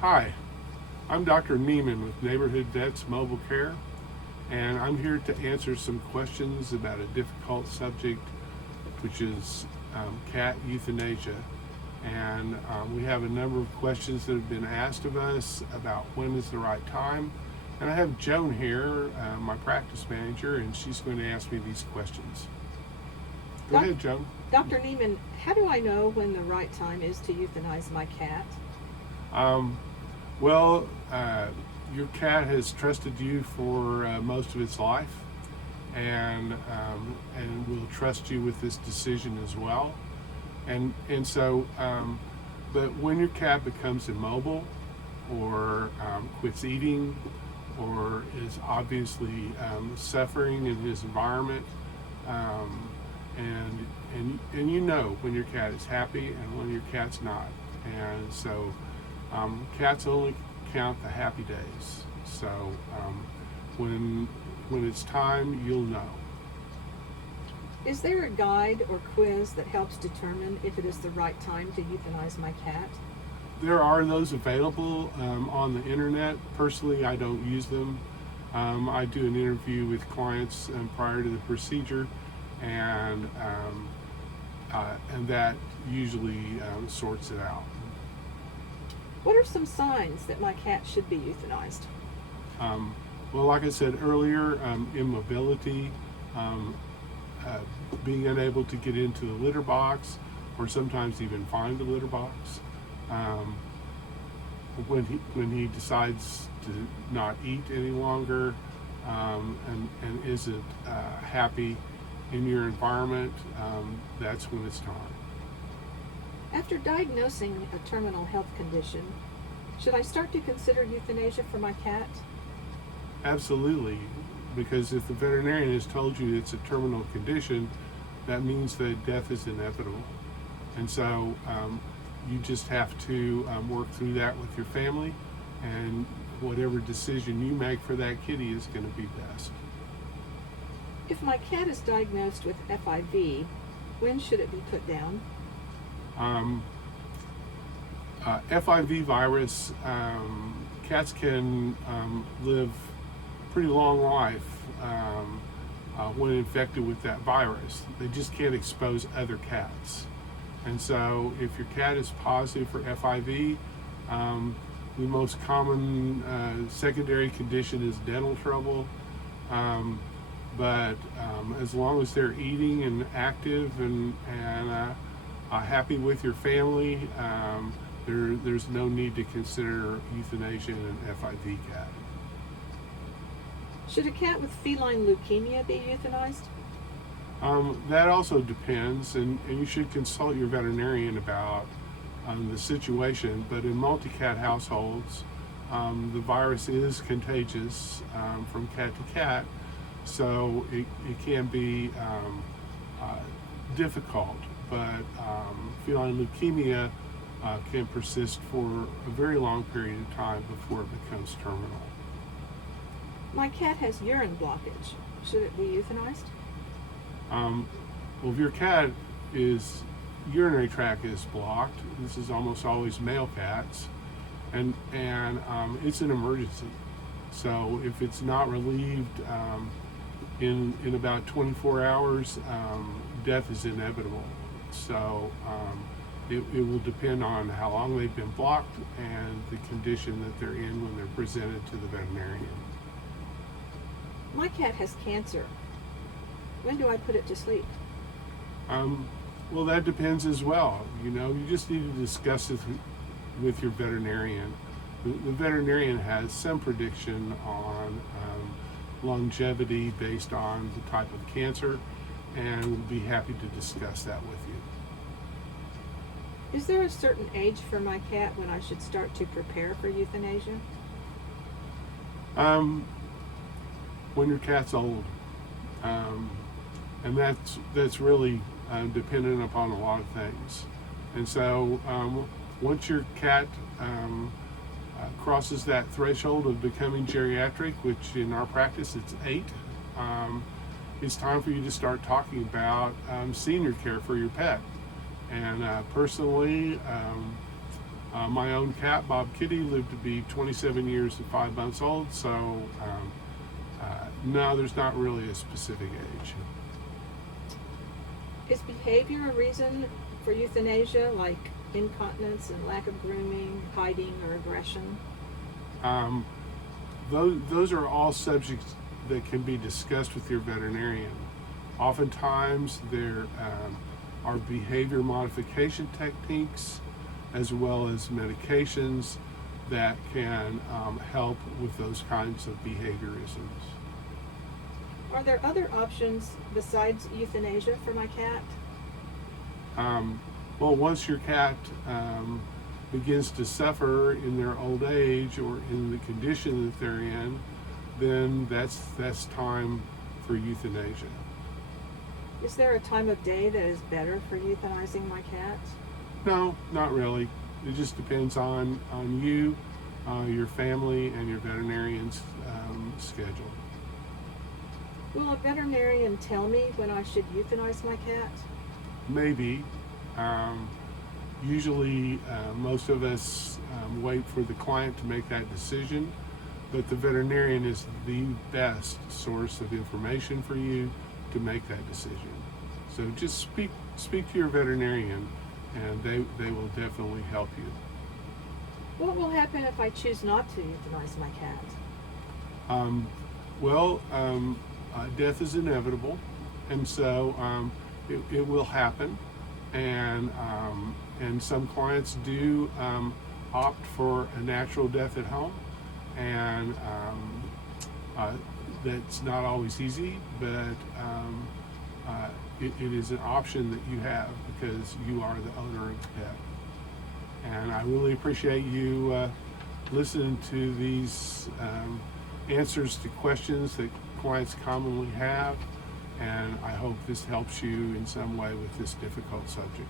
Hi, I'm Dr. Neiman with Neighborhood Vets Mobile Care, and I'm here to answer some questions about a difficult subject, which is cat euthanasia. And we have a number of questions that have been asked of us about when is the right time. And I have Joan here, my practice manager, and she's going to ask me these questions. Go ahead, Joan. Dr. Neiman, how do I know when the right time is to euthanize my cat? Well, your cat has trusted you for most of its life, and will trust you with this decision as well. But when your cat becomes immobile, or quits eating, or is obviously suffering in his environment, and you know when your cat is happy and when your cat's not, and so cats only count the happy days. So when it's time, you'll know. Is there a guide or quiz that helps determine if it is the right time to euthanize my cat? There are those available on the internet. Personally, I don't use them. I do an interview with clients prior to the procedure, and that usually sorts it out. What are some signs that my cat should be euthanized? Well, like I said earlier, immobility, being unable to get into the litter box, or sometimes even find the litter box. When he decides to not eat any longer, and isn't happy in your environment, that's when it's time. After diagnosing a terminal health condition, should I start to consider euthanasia for my cat? Absolutely, because if the veterinarian has told you it's a terminal condition, that means that death is inevitable. And so you just have to work through that with your family, and whatever decision you make for that kitty is going to be best. If my cat is diagnosed with FIV, when should it be put down? FIV virus, cats can live pretty long life when infected with that virus. They just can't expose other cats. And so if your cat is positive for FIV, the most common secondary condition is dental trouble. But as long as they're eating and active and happy with your family, there's no need to consider euthanasia in an FIV cat. Should a cat with feline leukemia be euthanized? That also depends, and you should consult your veterinarian about the situation. But in multi-cat households, the virus is contagious from cat to cat, so it can be difficult. But feline leukemia can persist for a very long period of time before it becomes terminal. My cat has urine blockage. Should it be euthanized? Well, if your cat urinary tract is blocked, this is almost always male cats, and it's an emergency. So if it's not relieved in about 24 hours, death is inevitable. So it will depend on how long they've been blocked and the condition that they're in when they're presented to the veterinarian. My cat has cancer. When do I put it to sleep? Well, that depends as well. You just need to discuss it with your veterinarian. The veterinarian has some prediction on longevity based on the type of cancer, and will be happy to discuss that with you. Is there a certain age for my cat when I should start to prepare for euthanasia? When your cat's old, and that's really dependent upon a lot of things. And so once your cat crosses that threshold of becoming geriatric, which in our practice it's 8, it's time for you to start talking about senior care for your pet. And personally, My own cat, Bob Kitty, lived to be 27 years and 5 months old, so no, there's not really a specific age. Is behavior a reason for euthanasia, like incontinence and lack of grooming, hiding, or aggression? Those are all subjects that can be discussed with your veterinarian. Oftentimes there are behavior modification techniques as well as medications that can help with those kinds of behaviorisms. Are there other options besides euthanasia for my cat? Well, once your cat begins to suffer in their old age or in the condition that they're in, then that's time for euthanasia. Is there a time of day that is better for euthanizing my cat? No, not really. It just depends on you, your family, and your veterinarian's schedule. Will a veterinarian tell me when I should euthanize my cat? Maybe. Usually, most of us wait for the client to make that decision, but the veterinarian is the best source of information for you to make that decision. So just speak to your veterinarian, and they will definitely help you. What will happen if I choose not to euthanize my cat? Death is inevitable, and so it will happen, and some clients do opt for a natural death at home, and that's not always easy, but it is an option that you have because you are the owner of the pet. And I really appreciate you listening to these answers to questions that clients commonly have, and I hope this helps you in some way with this difficult subject.